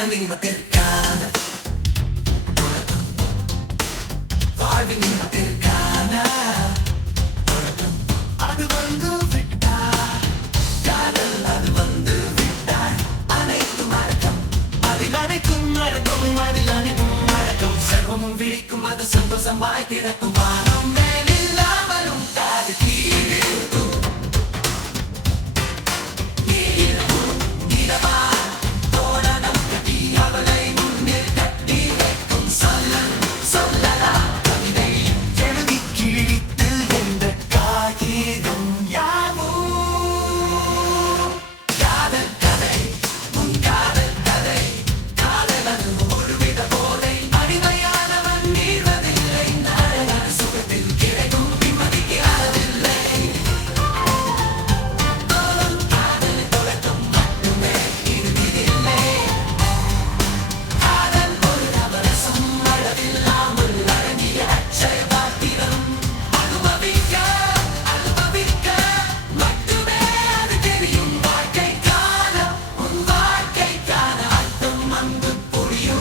காதல் இன்பத்திற்கான தொடக்கம். வாழ்வின் இன்பத்திற்கான தொடக்கம். அது வந்து விட்டார் காதல் அது வந்து விட்டார் அனைத்தும் அடக்கம் அதில் அனைத்தும் அடக்கம் அதில் அனைத்தும் அடக்கம் சர்வமும் விழிக்கும் அது சந்தோஷமாய் வானம் அன்பு பொழியும்